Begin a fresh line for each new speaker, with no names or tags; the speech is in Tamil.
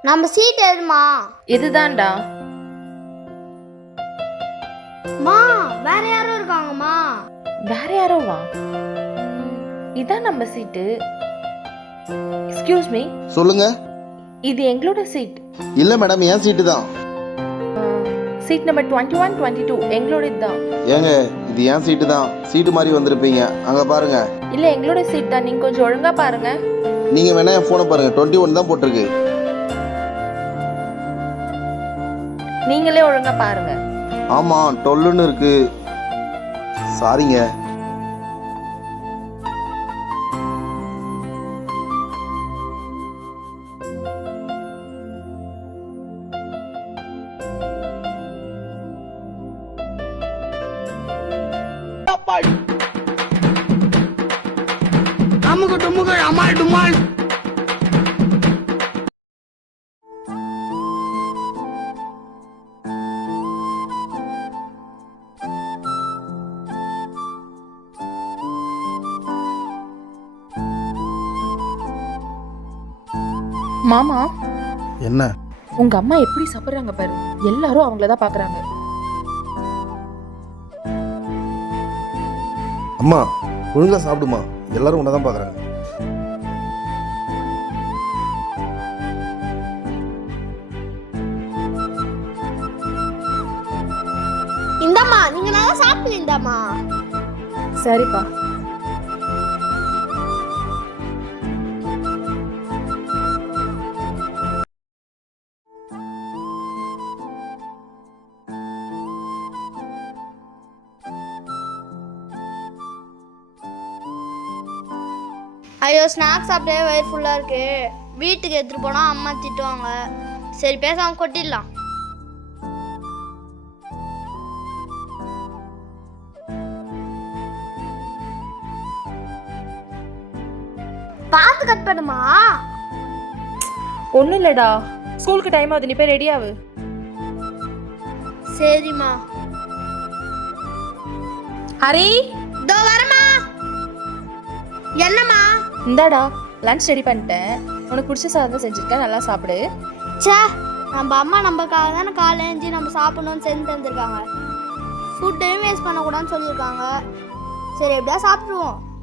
நம்ம சீட் எதுமா?
இதுதான்டா.
மா வேற யாரும் இருக்காங்கம்மா.
வேற யாரோவா? இதான் நம்ம சீட்டு. எக்ஸ்கியூஸ் மீ,
சொல்லுங்க.
இது எங்களோட சீட்.
இல்ல மேடம், என் சீட்டு தான்.
சீட் நம்பர் 21, 22 எங்களோட இதுதான்.
ஏங்க, இது என் சீட்டு தான். சீட்டு மாதிரி வந்திருப்பீங்க. அங்க பாருங்க.
இல்ல எங்களோட சீட் தான். நீங்க கொஞ்சம் ஒழுங்கா பாருங்க.
நீங்க வேணா என் போனை பாருங்க, 21 தான் போட்டிருக்கு.
நீங்களே ஒழுங்கா பாருங்க.
ஆமா, 12ன்னு இருக்கு. சாரிங்க.
அமுகு டுமுகு அமால் டுமால்.
மாமா,
என்ன?
உங்க அம்மா எப்படி சாப்பிடுறாங்க பாரு. எல்லாரும் அவங்கள தான் பாக்குறாங்க.
அம்மா ஒழுங்கா சாப்பிடுமா, எல்லாரும் உன்னதான் பாக்குறாங்க.
இந்தாம்மா, நீங்க நல்லா சாப்பிடுங்க. இந்தாம்மா.
சரிப்பா.
ஐயோ, ஸ்நாக்ஸ் சாப்பிட்டே வயிறு ஃபுல்லாக இருக்கு. வீட்டுக்கு எடுத்துகிட்டு போனால் அம்மா திட்டுவாங்க. சரி, பேசாமல் கொட்டிடலாம். பார்த்து கட் பண்ணுமா.
ஒன்றும் இல்லைடா, ஸ்கூலுக்கு டைம் ஆகுது. நீ போய் ரெடி ஆகு.
சரிம்மா.
ஹரி,
இதோ வரமா. என்னம்மா?
இந்தாடா லன்ச் ரெடி பண்ணிட்டேன். உனக்கு பிடிச்ச சாதம் செஞ்சுருக்கேன், நல்லா சாப்பிடு.
சே, நம்ம அம்மா நம்மக்காக தானே காலையில் எழுந்து நம்ம சாப்பிடணும்னு செஞ்சு தந்துருக்காங்க. ஃபுட்டையும் வேஸ்ட் பண்ணக்கூடாதுன்னு சொல்லியிருக்காங்க. சரி, எப்படியா சாப்பிட்ருவோம்.